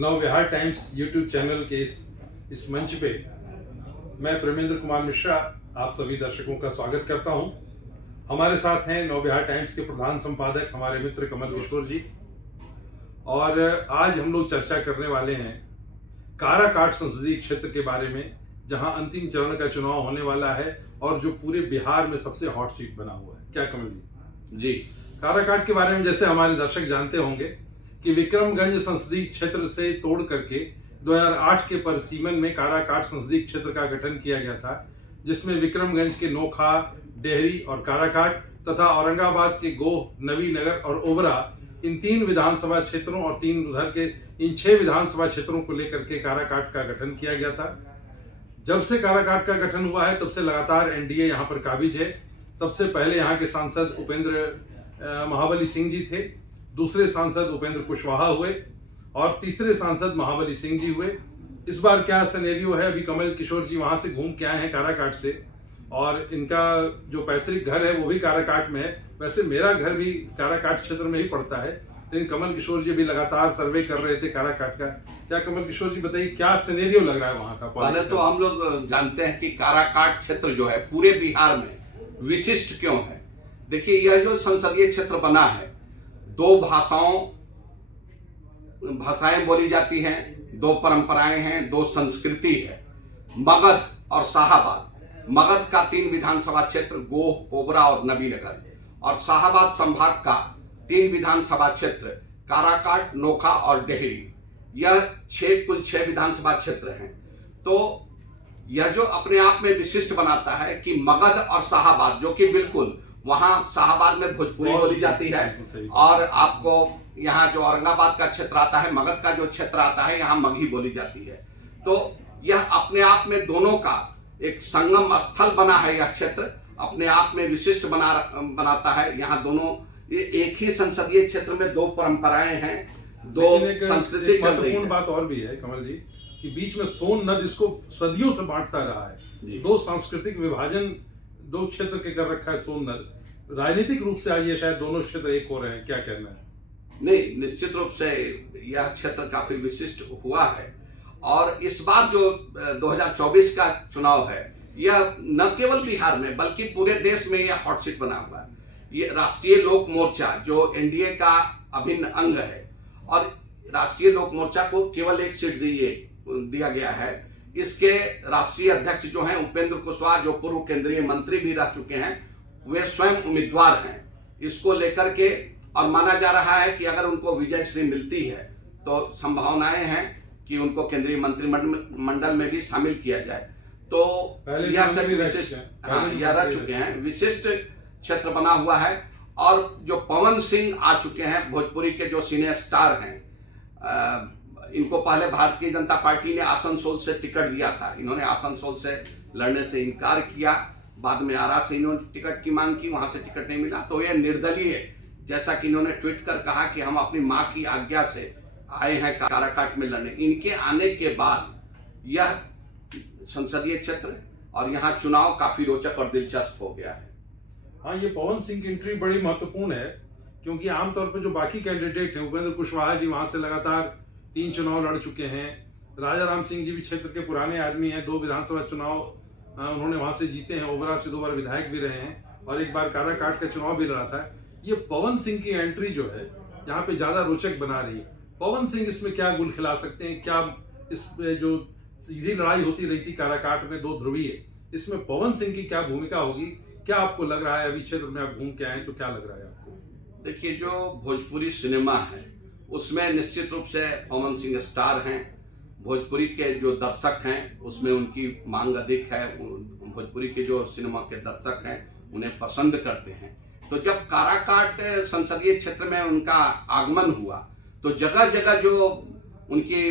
नवविहार times YouTube channel के इस मंच पे मैं प्रेमेंद्र कुमार मिश्रा आप सभी दर्शकों का स्वागत करता हूं। हमारे साथ हैं नवविहार टाइम्स के प्रधान संपादक हमारे मित्र कमल किशोर जी, और आज हम लोग चर्चा करने वाले हैं काराकाट संसदीय क्षेत्र के बारे में, जहां अंतिम चरण का चुनाव होने वाला है और जो पूरे बिहार में सबसे हॉट सीट बना हुआ है। क्या कमल जी? काराकाट के बारे में जैसे हमारे दर्शक जानते होंगे कि विक्रमगंज संसदीय क्षेत्र से तोड़ करके 2008 के परिसीमन में काराकाट संसदीय क्षेत्र का गठन किया गया था, जिसमें विक्रमगंज के नोखा, डेहरी और काराकाट तथा औरंगाबाद के गोह, नवीनगर और ओबरा, इन 3 विधानसभा क्षेत्रों और 3 उधर के इन 6 विधानसभा क्षेत्रों को लेकर के काराकाट का गठन किया गया था। जब से काराकाट का गठन हुआ है तब से लगातार एनडीए यहाँ पर काबिज है। सबसे पहले यहाँ के सांसद उपेंद्र महाबली सिंह जी थे, दूसरे सांसद उपेंद्र कुशवाहा हुए और तीसरे सांसद महाबली सिंह जी हुए। इस बार क्या सिनेरियो है, अभी कमल किशोर जी वहां से घूम के आए हैं काराकाट से, और इनका जो पैतृक घर है वो भी काराकाट में है। वैसे मेरा घर भी काराकाट क्षेत्र में ही पड़ता है, लेकिन कमल किशोर जी भी लगातार सर्वे कर रहे थे काराकाट का। क्या कमल किशोर जी बताइए, क्या सिनेरियो लग रहा है वहां का? पहले तो हम लोग जानते हैं कि काराकाट क्षेत्र जो है पूरे बिहार में विशिष्ट क्यों है। देखिए, यह जो संसदीय क्षेत्र बना है, 2 भाषाएं बोली जाती हैं, 2 परंपराएं हैं, 2 संस्कृति है। मगध और शाहाबाद। मगध का 3 विधानसभा क्षेत्र गोह, ओबरा और नबीनगर, और शाहाबाद संभाग का 3 विधानसभा क्षेत्र काराकाट, नोखा और डेहरी। यह कुल 6 विधानसभा क्षेत्र हैं। तो यह जो अपने आप में विशिष्ट बनाता है कि मगध और शाहाबाद, जो कि बिल्कुल वहां शाहाबाद में भोजपुरी बोली जाती है, और आपको यहाँ जो औरंगाबाद का क्षेत्र आता है, मगध का जो क्षेत्र आता है, यहाँ मगही बोली जाती है। तो यह अपने आप में दोनों का एक संगम स्थल बना है। यह क्षेत्र अपने आप में विशिष्ट बनाता है। यहाँ दोनों एक ही संसदीय क्षेत्र में 2 परंपराएं हैं, 2 संस्कृति चल रही है। बात और भी है कमल जी कि बीच में सोन नद इसको सदियों से बांटता रहा है। 2 सांस्कृतिक विभाजन 2 क्षेत्र के कर रखा है सोन नद। राजनीतिक रूप से आज ये शायद दोनों क्षेत्र एक हो रहे हैं, क्या कहना है? नहीं, निश्चित रूप से यह क्षेत्र काफी विशिष्ट हुआ है। और इस बार जो 2024 का चुनाव है, यह न केवल बिहार में बल्कि पूरे देश में यह हॉट सीट बना हुआ है। ये राष्ट्रीय लोक मोर्चा जो एनडीए का अभिन्न अंग है, और राष्ट्रीय लोक मोर्चा को केवल 1 सीट दिया गया है। इसके राष्ट्रीय अध्यक्ष जो हैं उपेंद्र कुशवाहा, जो पूर्व केंद्रीय मंत्री भी रह चुके हैं, वे स्वयं उम्मीदवार हैं इसको लेकर के। और माना जा रहा है कि अगर उनको विजय श्री मिलती है तो संभावनाएं हैं कि उनको केंद्रीय मंत्रिमंडल में भी शामिल किया जाए। तो यह सभी विशिष्ट, यह रह चुके हैं, विशिष्ट क्षेत्र बना हुआ है। और जो पवन सिंह आ चुके हैं, भोजपुरी के जो सिने स्टार हैं, इनको पहले भारतीय जनता पार्टी ने आसनसोल से टिकट दिया था। इन्होंने आसनसोल से लड़ने से इनकार किया। बाद में आरा से इन्होंने टिकट की मांग की, वहां से टिकट नहीं मिला, तो ये निर्दलीय, जैसा कि इन्होंने ट्वीट कर कहा कि हम अपनी मां की आज्ञा से आए हैं काराकाट में लड़ने। इनके आने के बाद यह संसदीय क्षेत्र और यहाँ चुनाव काफी रोचक और दिलचस्प हो गया है। हाँ, ये पवन सिंह की एंट्री बड़ी महत्वपूर्ण है, क्योंकि आमतौर पर जो बाकी कैंडिडेट हैं, उपेंद्र कुशवाहा जी वहां से लगातार 3 चुनाव लड़ चुके हैं। राजा राम सिंह जी भी क्षेत्र के पुराने आदमी हैं, 2 विधानसभा चुनाव उन्होंने वहां से जीते हैं। ओबरा से 2 बार विधायक भी रहे हैं और 1 बार काराकाट का चुनाव भी लड़ा था। ये पवन सिंह की एंट्री जो है यहाँ पे ज्यादा रोचक बना रही है। पवन सिंह इसमें क्या गुल खिला सकते हैं? क्या इस जो सीधी लड़ाई होती रही थी काराकाट में 2 ध्रुवीय, इसमें पवन सिंह की क्या भूमिका होगी? क्या आपको लग रहा है? अभी क्षेत्र में आप घूम के आए तो क्या लग रहा है आपको? देखिए, जो भोजपुरी सिनेमा है उसमें निश्चित रूप से पवन सिंह स्टार हैं। भोजपुरी के जो दर्शक हैं उसमें उनकी मांग अधिक है। भोजपुरी के जो सिनेमा के दर्शक हैं उन्हें पसंद करते हैं। तो जब काराकाट संसदीय क्षेत्र में उनका आगमन हुआ तो जगह जगह जो उनकी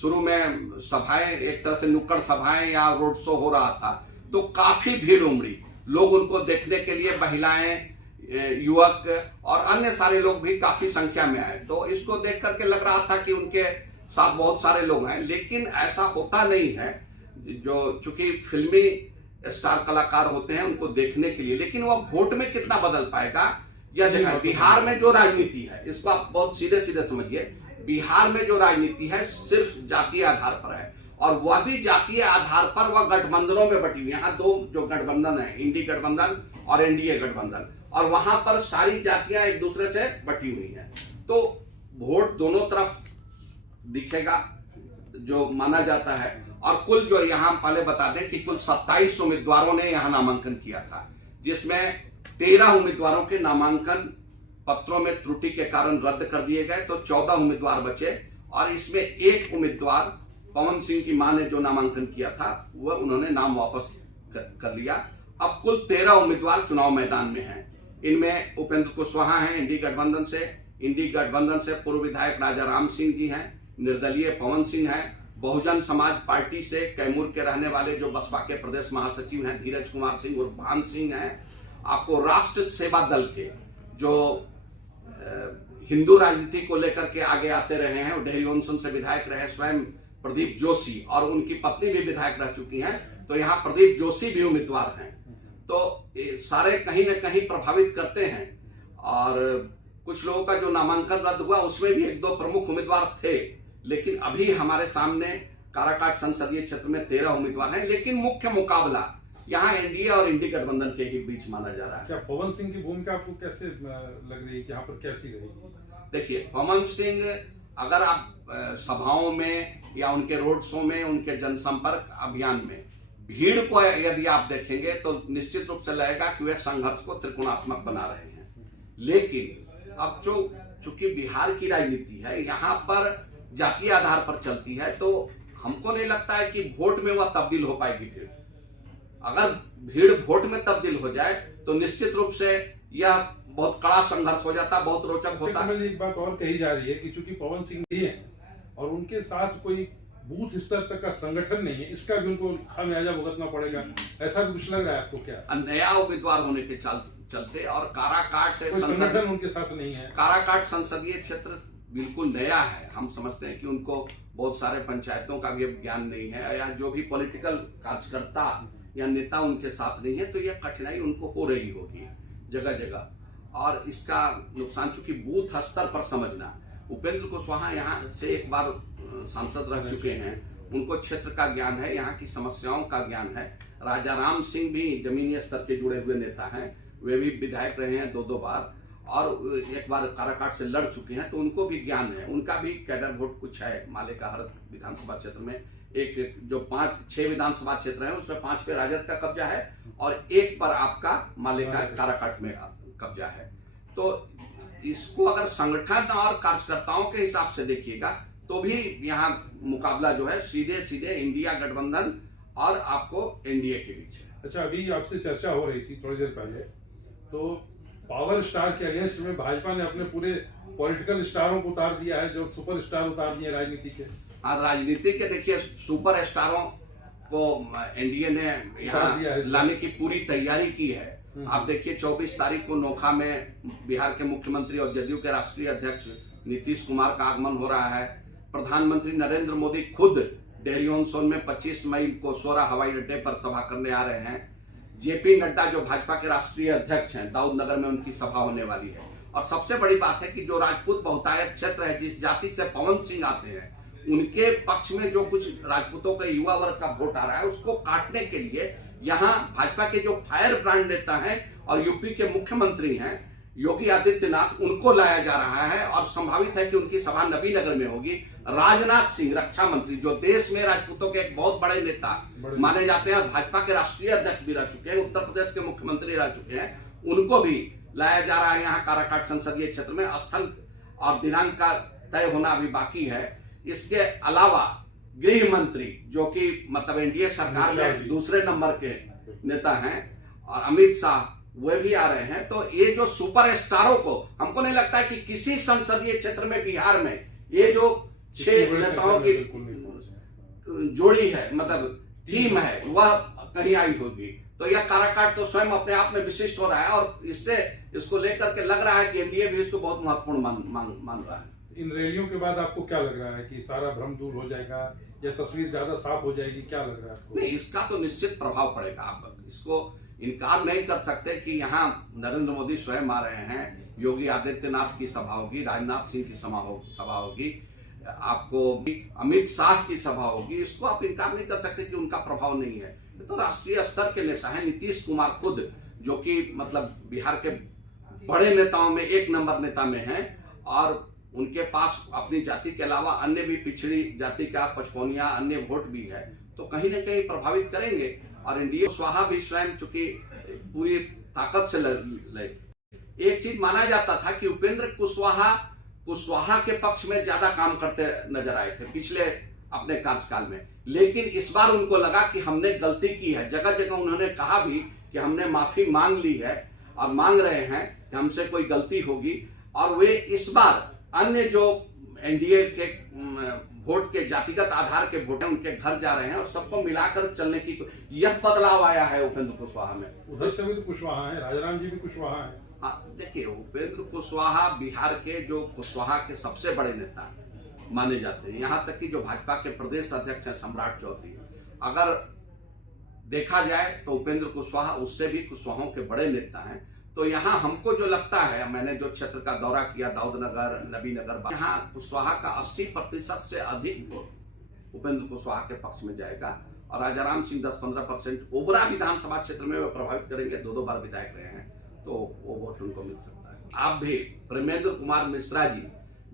शुरू में सभाएं, एक तरह से नुक्कड़ सभाएं या रोड शो हो रहा था, तो काफी भीड़ उमड़ी। लोग उनको देखने के लिए, महिलाएं, युवक और अन्य सारे लोग भी काफी संख्या में आए। तो इसको देख करके लग रहा था कि उनके साथ बहुत सारे लोग हैं, लेकिन ऐसा होता नहीं है। जो चूंकि फिल्मी स्टार कलाकार होते हैं उनको देखने के लिए, लेकिन वह वोट में कितना बदल पाएगा यह देखा। बिहार में जो राजनीति है इसको आप बहुत सीधे सीधे समझिए। बिहार में जो राजनीति है सिर्फ जातीय आधार पर है, और वह भी जातीय आधार पर वह गठबंधनों में बटी हुई है। यहाँ दो जो गठबंधन है, इंडी गठबंधन और एनडीए गठबंधन, और वहां पर सारी जातियां एक दूसरे से बटी हुई हैं। तो वोट दोनों तरफ दिखेगा जो माना जाता है। और कुल जो यहाँ पहले बता दें कि कुल 27 उम्मीदवारों ने यहाँ नामांकन किया था, जिसमें 13 उम्मीदवारों के नामांकन पत्रों में त्रुटि के कारण रद्द कर दिए गए, तो 14 उम्मीदवार बचे। और इसमें एक उम्मीदवार पवन सिंह की मां ने जो नामांकन किया था वह उन्होंने नाम वापस कर लिया। अब कुल 13 उम्मीदवार चुनाव मैदान में हैं। इनमें उपेंद्र कुशवाहा हैं इंडी गठबंधन से पूर्व विधायक राजा राम सिंह जी हैं, निर्दलीय पवन सिंह हैं, बहुजन समाज पार्टी से कैमूर के रहने वाले जो बसपा के प्रदेश महासचिव हैं धीरज कुमार सिंह और भान सिंह हैं। आपको राष्ट्र सेवा दल के जो हिंदू राजनीति को लेकर के आगे आते रहे हैं, डेहरी ऑनसन से विधायक रहे स्वयं प्रदीप जोशी, और उनकी पत्नी भी विधायक रह चुकी हैं, तो यहाँ प्रदीप जोशी भी उम्मीदवार हैं। तो सारे कहीं न कहीं प्रभावित करते हैं। और कुछ लोगों का जो नामांकन रद्द हुआ उसमें भी एक दो प्रमुख उम्मीदवार थे, लेकिन अभी हमारे सामने काराकाट संसदीय क्षेत्र में 13 उम्मीदवार हैं, लेकिन मुख्य मुकाबला यहाँ एनडीए और इंडी गठबंधन के ही बीच माना जा रहा है। क्या पवन सिंह की भूमिका आपको कैसे लग रही है कि यहाँ पर कैसी रहेगी? देखिए, पवन सिंह अगर आप सभाओं में या उनके रोड शो में, उनके जनसंपर्क अभियान में भीड़ को यदि आप देखेंगे तो निश्चित रूप से लगेगा कि वे संघर्ष को त्रिकोणात्मक बना रहे हैं। लेकिन अब जो चूंकि बिहार की राजनीति है यहाँ पर जातीय आधार पर चलती है, तो हमको नहीं लगता है कि वोट में वह तब्दील हो पाएगी भीड़। अगर भीड़ वोट में तब्दील हो जाए तो निश्चित रूप से यह बहुत कड़ा संघर्ष हो जाता, बहुत रोचक होता है। एक बात और कही जा रही है कि चूंकि पवन सिंह भी हैं और उनके साथ कोई बूथ स्तर तक का संगठन नहीं है, इसका भी उनको खामियाजा भुगतना पड़ेगा, ऐसा भी कुछ लग रहा है आपको? क्या नया उम्मीदवार होने के चलते और काराकाट संगठन उनके साथ नहीं है, काराकाट संसदीय क्षेत्र बिल्कुल नया है। हम समझते हैं कि उनको बहुत सारे पंचायतों का भी ज्ञान नहीं है, या जो भी पॉलिटिकल कार्यकर्ता या नेता उनके साथ नहीं है, तो यह कठिनाई उनको हो रही होगी जगह जगह। और इसका नुकसान चूंकि बूथ स्तर पर समझना, उपेंद्र कुशवाहा यहाँ से एक बार सांसद रह चुके हैं, उनको क्षेत्र का ज्ञान है, यहाँ की समस्याओं का ज्ञान है। राजा राम सिंह भी जमीनी स्तर के जुड़े हुए नेता हैं, वे भी विधायक रहे हैं 2 बार, और एक बार काराकाट से लड़ चुके हैं, तो उनको भी ज्ञान है। उनका भी कैडर वोट कुछ है माले का हर विधानसभा क्षेत्र में। एक जो 5-6 विधानसभा क्षेत्र है उसमें 5 पे राजद का कब्जा है और 1 पर आपका माले का काराकाट में कब्जा है। तो इसको अगर संगठन और कार्यकर्ताओं के हिसाब से देखिएगा तो भी यहाँ मुकाबला जो है सीधे सीधे इंडिया गठबंधन और आपको एनडीए के बीच है। अच्छा, अभी आपसे चर्चा हो रही थी थोड़ी देर पहले, तो पावर स्टार के अगेंस्ट में भाजपा ने अपने पूरे पॉलिटिकल स्टारों को उतार दिया है, जो सुपर स्टार उतार दिए राजनीति के। हाँ, राजनीति के देखिए सुपर स्टारों को एनडीए ने यहाँ लाने की पूरी तैयारी की है। आप देखिए 24 तारीख को नोखा में बिहार के मुख्यमंत्री और जदयू के राष्ट्रीय अध्यक्ष नीतीश कुमार का आगमन हो रहा है। प्रधानमंत्री नरेंद्र मोदी खुद डेहरी ऑन सोन में 25 मई को सोरा हवाई अड्डे पर सभा करने आ रहे हैं। जेपी नड्डा जो भाजपा के राष्ट्रीय अध्यक्ष हैं, दाऊद नगर में उनकी सभा होने वाली है। और सबसे बड़ी बात है कि जो राजपूत बहुतायत क्षेत्र है, जिस जाति से पवन सिंह आते हैं, उनके पक्ष में जो कुछ राजपूतों के युवा वर्ग का वोट आ रहा है, उसको काटने के लिए यहाँ भाजपा के जो फायर ब्रांड नेता हैं और यूपी के मुख्यमंत्री हैं योगी आदित्यनाथ, उनको लाया जा रहा है। और संभावित है कि उनकी सभा नबीनगर में होगी। राजनाथ सिंह रक्षा मंत्री, जो देश में राजपूतों के एक बहुत बड़े नेता माने जाते हैं, भाजपा के राष्ट्रीय अध्यक्ष भी रह चुके हैं, उत्तर प्रदेश के मुख्यमंत्री रह चुके हैं, उनको भी लाया जा रहा है यहाँ काराकाट संसदीय क्षेत्र में। स्थल और दिनांक का तय होना अभी बाकी है। इसके अलावा गृह मंत्री, जो कि मतलब एनडीए सरकार में दूसरे नंबर के नेता हैं, और अमित शाह, वे भी आ रहे हैं। तो ये जो सुपर स्टारों को, हमको नहीं लगता है कि किसी संसदीय क्षेत्र में बिहार में ये जो 6 नेताओं की जोड़ी है, मतलब टीम है, वह कहीं आई होगी। तो यह काराकाट तो स्वयं अपने आप में विशिष्ट हो रहा है, और इससे इसको लेकर के लग रहा है कि एनडीए भी इसको बहुत महत्वपूर्ण मान रहा है। इन रैलियों के बाद आपको क्या लग रहा है कि सारा भ्रम दूर हो जाएगा या तस्वीर ज्यादा साफ हो जाएगी? क्या लग रहा है आपको? नहीं, इसका तो निश्चित प्रभाव पड़ेगा। आप इसको इनकार नहीं कर सकते कि यहाँ नरेंद्र मोदी स्वयं आ रहे हैं, योगी आदित्यनाथ की सभा होगी, राजनाथ सिंह की सभा होगी, आपको अमित शाह की सभा होगी। इसको आप इनकार नहीं कर सकते कि उनका प्रभाव नहीं है। ये तो राष्ट्रीय स्तर के नेता हैं। नीतीश कुमार खुद, जो कि मतलब बिहार के बड़े नेताओं में एक नंबर नेता में हैं, और उनके पास अपनी जाति के अलावा अन्य भी पिछड़ी जाति का 55 अन्य वोट भी है, तो कहीं ना कहीं प्रभावित करेंगे। और एनडीए कुशवाहा भी स्वयं चूंकि पूरी ताकत से एक चीज माना जाता था कि उपेंद्र कुशवाहा के पक्ष में ज्यादा काम करते नजर आए थे पिछले अपने कार्यकाल में, लेकिन इस बार उनको लगा कि हमने गलती की है। जगह जगह उन्होंने कहा भी कि हमने माफी मांग ली है और मांग रहे हैं कि हमसे कोई गलती होगी, और वे इस बार अन्य जो एनडीए के वोट के जातिगत आधार के वोट हैं उनके घर जा रहे हैं और सबको मिलाकर चलने की यह बदलाव आया है उपेंद्र कुशवाहा में। उधर से भी तो कुशवाहा है, राजाराम जी भी कुशवाहा है। हाँ, देखिए, उपेंद्र कुशवाहा बिहार के जो कुशवाहा के सबसे बड़े नेता माने जाते हैं। यहाँ तक कि जो भाजपा के प्रदेश अध्यक्ष हैं सम्राट चौधरी, अगर देखा जाए तो उपेंद्र कुशवाहा उससे भी कुशवाहों के बड़े नेता हैं। तो यहाँ हमको जो लगता है, मैंने जो क्षेत्र का दौरा किया, दाऊद नगर, नबी नगर, यहाँ कुशवाहा का 80% से अधिक वोट उपेंद्र कुशवाहा के पक्ष में जाएगा, और राजाराम सिंह 10-15% ओबरा विधानसभा क्षेत्र में वो प्रभावित करेंगे। 2 बार विधायक रहे हैं, तो वो वोट उनको मिल सकता है। आप भी प्रेमेंद्र कुमार मिश्रा जी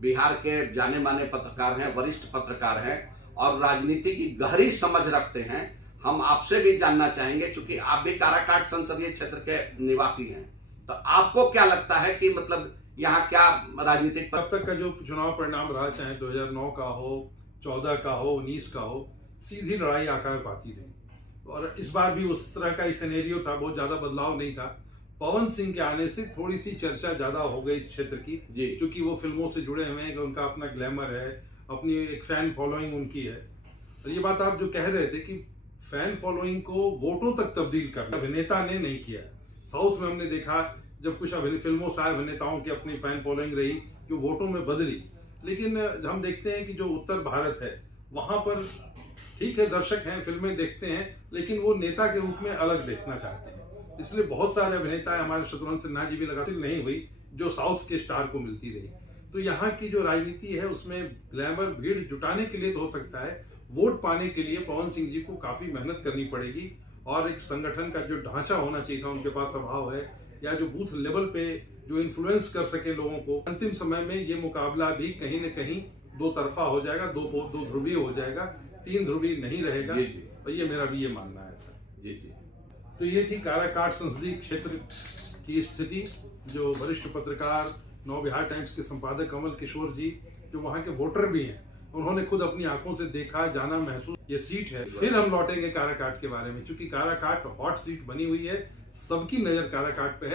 बिहार के जाने माने पत्रकार हैं, वरिष्ठ पत्रकार हैं, और राजनीति की गहरी समझ रखते हैं। हम आपसे भी जानना चाहेंगे, चूंकि आप भी काराकाट संसदीय क्षेत्र के निवासी हैं, तो आपको क्या लगता है कि मतलब यहाँ क्या राजनीतिक अब तक का जो चुनाव परिणाम रहा, चाहे 2009 का हो, 14 का हो, 19 का हो, सीधी लड़ाई आकार पाती रही। और इस बार भी उस तरह का ही सिनेरियो था, बहुत ज्यादा बदलाव नहीं था। पवन सिंह के आने से थोड़ी सी चर्चा ज्यादा हो गई इस क्षेत्र की, क्योंकि वो फिल्मों से जुड़े हुए हैं, उनका अपना ग्लैमर है, अपनी एक फैन फॉलोइंग उनकी है। और ये बात आप जो कह रहे थे कि फैन फॉलोइंग को वोटों तक तब्दील करना अभिनेता ने नहीं किया। साउथ में हमने देखा, जब कुछ फिल्मों से अभिनेताओं की अपनी फैन फॉलोइंग रही जो वोटों में बदली, लेकिन हम देखते हैं कि जो उत्तर भारत है वहां पर ठीक है, दर्शक हैं, फिल्में देखते हैं, लेकिन वो नेता के रूप में अलग देखना चाहते हैं। इसलिए बहुत सारे अभिनेता हमारे शत्रुघ्न सिन्हा जी भी लगातार नहीं हुई जो साउथ के स्टार को मिलती रही। तो यहाँ की जो राजनीति है उसमें ग्लैमर भीड़ जुटाने के लिए तो हो सकता है, वोट पाने के लिए पवन सिंह जी को काफी मेहनत करनी पड़ेगी, और एक संगठन का जो ढांचा होना चाहिए था उनके पास अभाव है, या जो बूथ लेवल पे जो इन्फ्लुएंस कर सके लोगों को। अंतिम समय में ये मुकाबला भी कहीं न कहीं 2 तरफा हो जाएगा, 2 ध्रुवीय हो जाएगा, 3 ध्रुवीय नहीं रहेगा। और ये मेरा भी ये मानना है सर। जी जी। तो ये थी काराकाट संसदीय क्षेत्र की स्थिति। जो वरिष्ठ पत्रकार नव बिहार टाइम्स के संपादक कमल किशोर जी, जो वहाँ के वोटर भी हैं, उन्होंने खुद अपनी आंखों से देखा, जाना, महसूस। ये सीट है। फिर हम लौटेंगे काराकाट के बारे में, क्योंकि काराकाट हॉट सीट बनी हुई है, सबकी नजर काराकाट पे है।